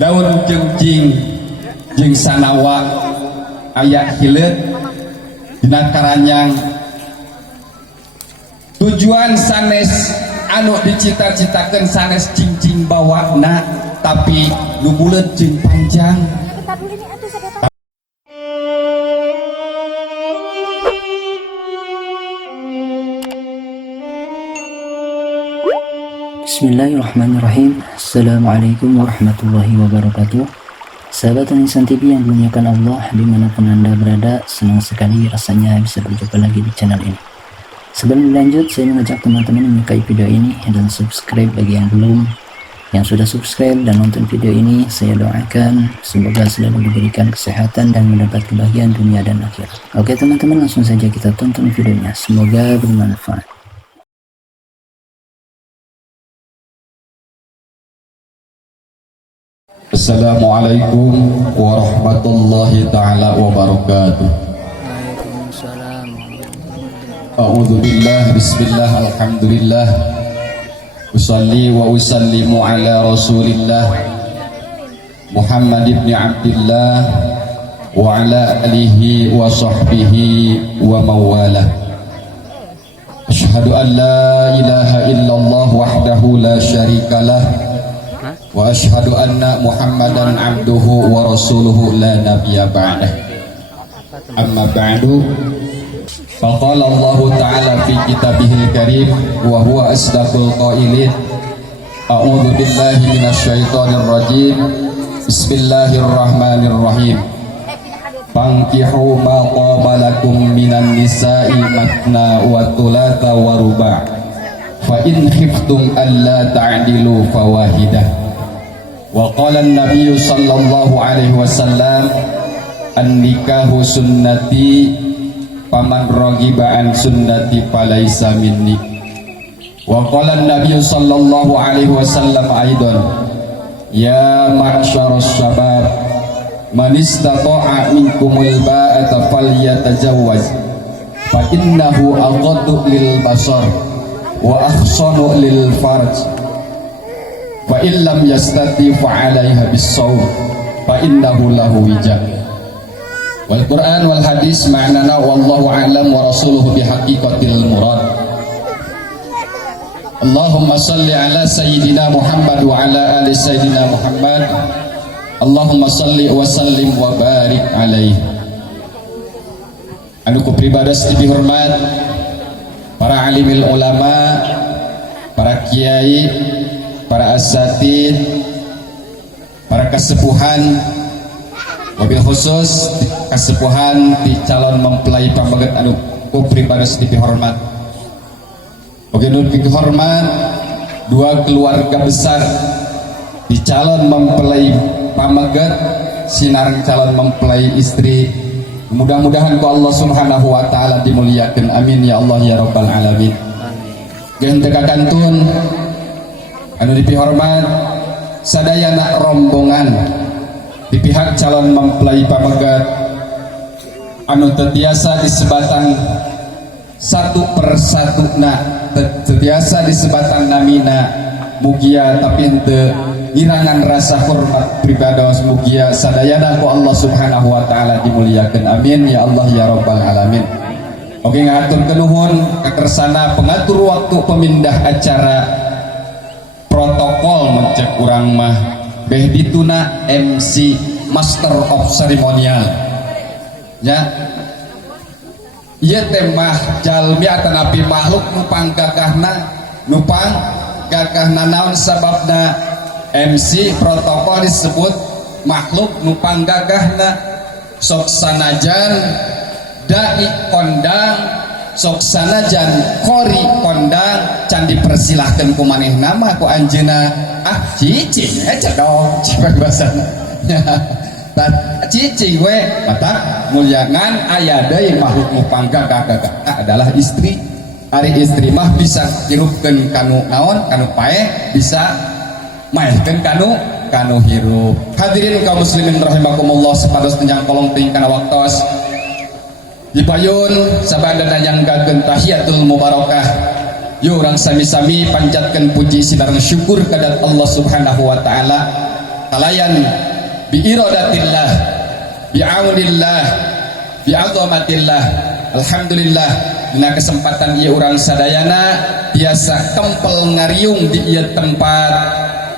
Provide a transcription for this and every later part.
daun jengjing jeung sanawa aya hileut dina karanjang tujuan sanes anu dicita-citakeun sanes cingcing bawana tapi nu buleut jeung panjang. Bismillahirrahmanirrahim. Assalamualaikum warahmatullahi wabarakatuh. Sahabat Insan TV yang dimuliakan Allah, dimanapun Anda berada, senang sekali rasanya bisa berjumpa lagi di channel ini. Sebelum lanjut, saya mengajak teman-teman menyukai video ini dan subscribe bagi yang belum. Yang sudah subscribe dan nonton video ini, saya doakan semoga selalu diberikan kesehatan dan mendapat kebahagiaan dunia dan akhirat. Oke teman-teman, langsung saja kita tonton videonya, semoga bermanfaat. Assalamualaikum warahmatullahi ta'ala wabarakatuh. Waalaikumsalam. A'udzu billah, bismillah, alhamdulillah. Usalli wa usallimu ala Rasulillah Muhammad ibn Abdillah wa ala alihi wa sahbihi wa mawalah. Asyhadu an la ilaha illallah wahdahu la syarikalah wa asyhadu anna Muhammadan abduhu wa rasuluhu la nabiyya ba'dah. Amma ba'du, faqala Allah ta'ala fi kitabihil karim wa huwa asdaqul qailin. A'udzu billahi minasyaitonir rajim. Bismillahirrahmanirrahim. Fankihu ma qaba lakum minan nisa'i matna wa thulatha wa ruba'. Fa in khiftum alla ta'dilu fawahidah. Wa qala an-nabiy sallallahu alaihi wasallam an-nikahu sunnati faman raghiba an sunnati falaysa minni. Wa qala an-nabiy sallallahu alaihi wasallam aidan ya ma'syaras syabab man istata'a minkumul ba'ata falyatajawwaz fa innahu aghaddu lil basar wa ahsanu lil farj wa illam yastati fa 'alaiha bis-shaum fa innahu lahu wija. Wal Qur'an wal hadis ma'nana wallahu a'lam wa rasuluhu bihaqiqatil murad. Allahumma salli ala sayyidina Muhammad wa ala ali sayyidina Muhammad. Allahumma salli wa sallim wa barik alaihi. Anu ku pribadas dihormat para alimil ulama, para kiai, para asatid, para kasepuhan, wabil khusus kasepuhan di calon mempelai pamaget anu ku pribadas dihormat. Oke nu dihormat dua keluarga besar di calon mempelai pamaget sinar calon mempelai istri. Mudah-mudahan ku Allah Subhanahu wa taala dimuliakeun, amin ya Allah ya rabbal alamin. Geun teu kakantun anu dipihormat sadayana rombongan di pihak calon mempelai pamaget anu tetiasa disebatang satu persatuna, tetiasa disebatang namina mugia tapi henteu ngirangan rasa hormat pribados mugia sadayana ku Allah Subhanahu wa taala dimuliakeun, amin ya Allah ya rabbal alamin. Oke ngaturkeun nuhun kakersana pengatur waktu pemindah acara protokol mencek kurang mah beh dituna MC Master of Ceremonial ya. Ieu teh mah jalmi atanapi makhluk nupang gagahna naon sababna MC protokol disebut makhluk nupang gagahna. Sok sanajan dai kondang, sok sanajan kori kondang, can dipersilahkan ku manehna mah ku anjeunna cicing cedok cipek basana cicing we mata mulyangan aya deui makhluk nu panggagah adalah istri. Ari istri mah bisa hirupkeun kanu naon kanu paeh, bisa maehkeun kanu hirup. Hadirin kaum muslimin rahimakumullah, sepados tenjang kolong ting kana waktos dipayun sabadana nyanggakeun tahiyatul mubarakah. Yuk orang sami-sami panjatkan puji sidarang syukur kepada Allah Subhanahu wa taala kalayan bi iradatillah bi aunillah bi azamatillah. Alhamdulillah dina kesempatan ieu urang sadayana biasa kempel ngariung di ieu tempat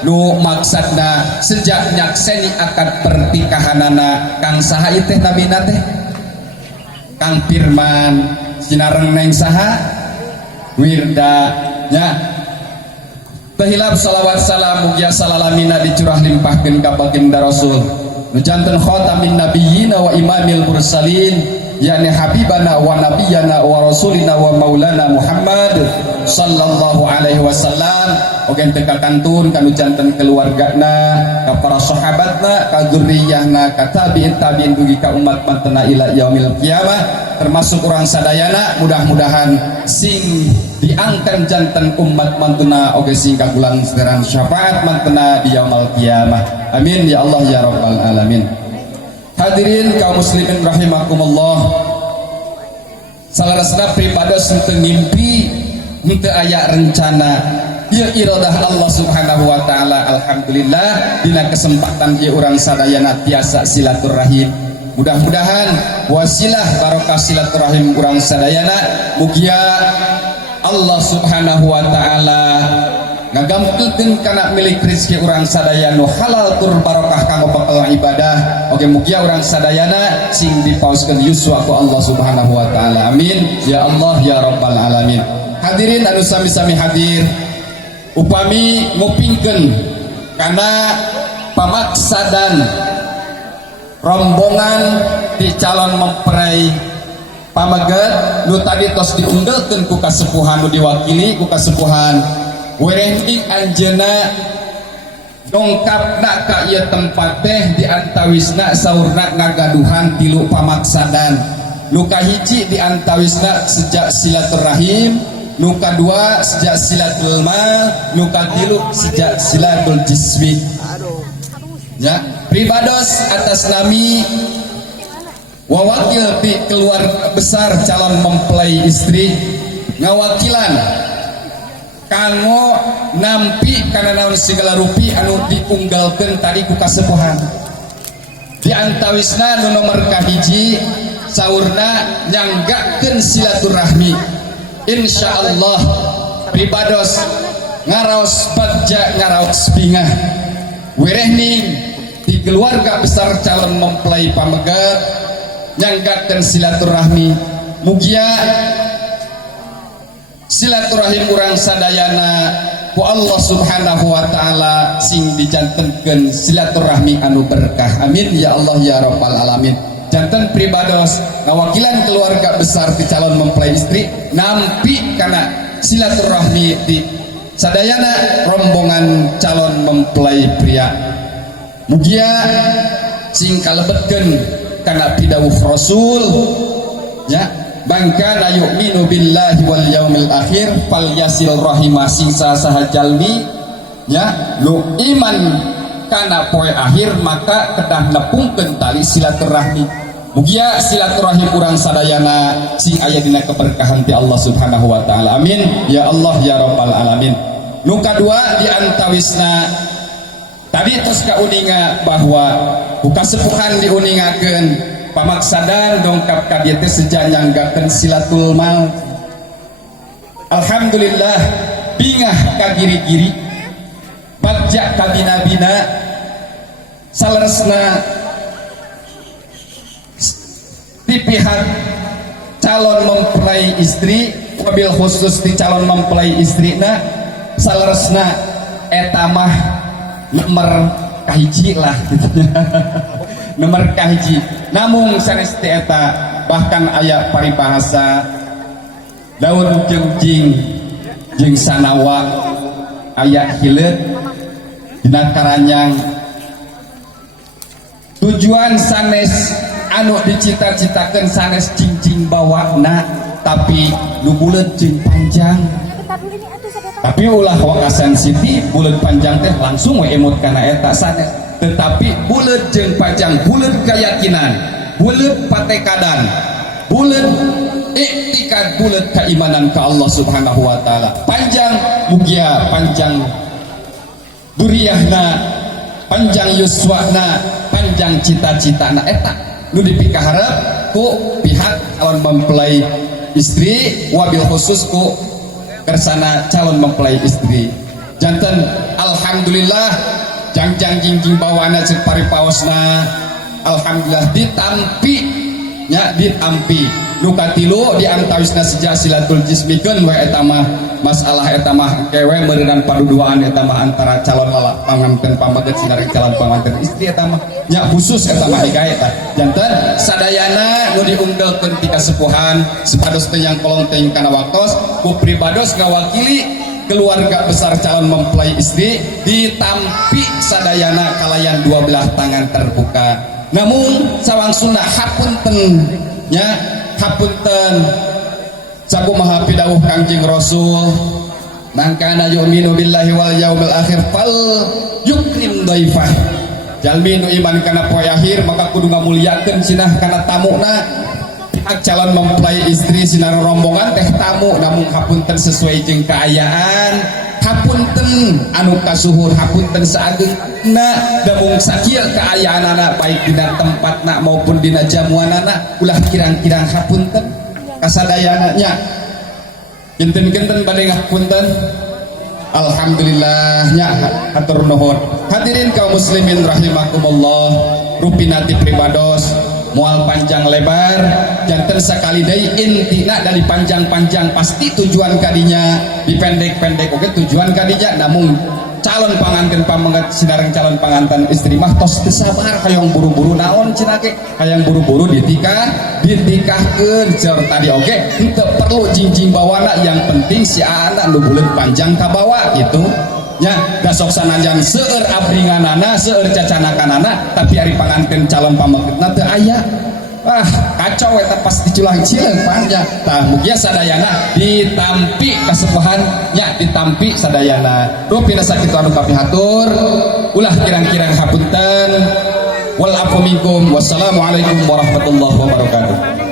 nu maksudna sejak nyakseni akad pertikahanana Kang saha ieu teh nabina teh Kang Firman sinareng neng saha Wirda nya tahilap salawat salam mugia salalamina dicurah limpahkeun ka baginda Rasul nu janten khatamin nabiyina wa imamil mursalin yakni habibana wa nabiyana wa rasulina wa maulana Muhammad sallallahu alaihi wasallam ogen teu kakantun kanu janten keluargana ka para sahabatna ka dzurriyyahna ka tabi'in dugi ka umat mantena ila yaumil qiyamah termasuk urang sadayana mudah-mudahan sing diangkan janten umat mantuna oge sing kagulang sederan syafaat mantena di yaumil qiyamah. Amin ya Allah ya rabbal alamin. Hadirin kaum muslimin rahimakumullah, salarasna pribados henteu ngimpi henteu aya rencana ieu iradah Allah subhanahu wa ta'ala. Alhamdulillah dina kesempatan ieu urang sadayana tiasa silaturahim. Mudah-mudahan wasilah barokah silaturahim urang sadayana mugia Allah subhanahu wa ta'ala ngagampilkeun kana milik rezeki urang sadaya nu halal tur barokah kanggo bakal ibadah oge mugia urang sadayana sing dipaoskeun yuswa ku Allah subhanahu wa ta'ala. Amin ya Allah ya rabbal alamin. Hadirin anu sami-sami hadir, upami ngupingkeun kana pamaksadan rombongan di calon mempelai pamaget nu tadi tos diunggelkeun ku kasepuhan nu diwakili ku kasepuhan werehing anjeuna dongkapna ka ieu tempat teh diantawisna saurna ngagaduhan tilu pamaksadan. Nu kahiji diantawisna sejak silaturahim, nu kadua sejak silatul mal, nu katilu sejak silatul jismi. Ya, pribados atas nami wawakil di keluarga besar calon mempelai istri ngawakilan kanggo nampi kana naon segala rupi anu diunggalkeun tadi ku kasepuhan. Di antawisna nu nomor kahiji saurna nyanggakeun silaturahmi. Insyaallah pribados ngaraos bagja ngaraos bingah werehning di keluarga besar calon mempelai pamegat nyanggakeun silaturahmi mugia silaturahim urang sadayana ku Allah subhanahu wa ta'ala sing dijantenkeun silaturahmi anu berkah. Amin ya Allah ya rabbal alamin. Janten pribados ngawakilan keluarga besar di calon mempelai istri nampi kana silaturahmi di sadayana rombongan calon mempelai pria mugia sing kalebetkeun kana pidawuh Rasul ya bangka yu'minu billahi wal yaumil akhir fal yasil rahimah sing saha jalmi ya lu iman kana poe akhir maka kedah nepungkeun tali silaturahmi mugia silaturahim urang sadayana sing aya dina keberkahan ti Allah subhanahu wa ta'ala. Amin ya Allah ya rabbal alamin. Nu kadua diantawisna tadi tos kauninga bahwa buka sepuhan diuningakeun pamaksadan dongkap ka dieu teh sejak nyanggakeun silatul mal. Alhamdulillah bingah ka giri-giri bagja ka bina-bina saleresna di pihak calon mempelai istri wabil khusus di calon mempelai istrina saleresna eta mah nomor kahiji lah gitu. Nomor kahiji namun sanes ti eta bahkan aya paribahasa daun jengjing jeung sanawa aya hileut dina karanyang tujuan sanes anu dicita-citakeun sanes cincin bawahna tapi nu buleut jeung panjang. Tapi ulah wakasan siti buleut panjang teh langsung we emot kana eta sanes. Tetapi buleut jeung panjang, buleut keyakinan, buleut patekadan, buleut iktikad, buleut keimanan ka Allah Subhanahu wa taala. Panjang mugia panjang duriyahna panjang yuswana, panjang cita-citana eta nu dipikaharep ku pihak calon mempelai istri, wabil khusus ku kersana calon mempelai istri. Janten alhamdulillah jangjang jingjing bawana cek paripaosna alhamdulillah ditampi nya ditampi nu katilu diantawisna sejak silatul jismikeun we eta mah masalah eta mah kewe meureunana paduduaan eta mah antara calon panganten pamaget sinaring calon panganten istri eta mah nya khusus eta mah hikayat eta janten sadayana nu diunggelkeun ti kasepuhan supados teh yang kolong teh kana waktos ku pribados ngawakili keluarga besar calon mempelai istri ditampi sadayana kalayan dua belah tangan terbuka. Namun sawangsuna hapunten nya hapunten sakumaha pidawuh Kangjeng Rasul mangkana yu'minu billahi wal yaumil akhir fal yukrim dhaifah. Jalmi nu iman kana poe akhir maka kudu ngamulyakeun cenah kana tamuna. Calon mempelai istri sinar rombongan teh tamu namun hapunten sesuai jeung kaayaan hapunten anu kasuhur hapunten saagengna damung sakieu kaayaanana baik dina tempatna maupun dina jamuanana ulah kirang-kirang hapunten kasadayana nya genten-genten bade ngapunten alhamdulillah nya hatur nuhun. Hadirin kaum muslimin rahimakumullah rupinati pribados mual panjang lebar janten sakali deui intina dari panjang-panjang pasti tujuan kadinya dipendek-pendek oke tujuan kadinya namun calon panganten pamengat sinareng calon panganten istri mah tos teu sabar hayang buru-buru naon cenah ge hayang buru-buru ditikahkeun ceur tadi oke henteu perlu jingjing bawana yang penting si anak nu buleut panjang ka bawa gitu nya da sok sanajan seueur abringanana seueur cacanakanana tapi ari panganten calon pamagetna teu aya kacau eta pas diculang cileung panjang tah mugia sadayana ditampi kasepuhan nya ditampi sadayana rupina sakitu anu kapihatur ulah kirang-kirang hapunten wal afu minkum wassalamualaikum warahmatullahi wabarakatuh.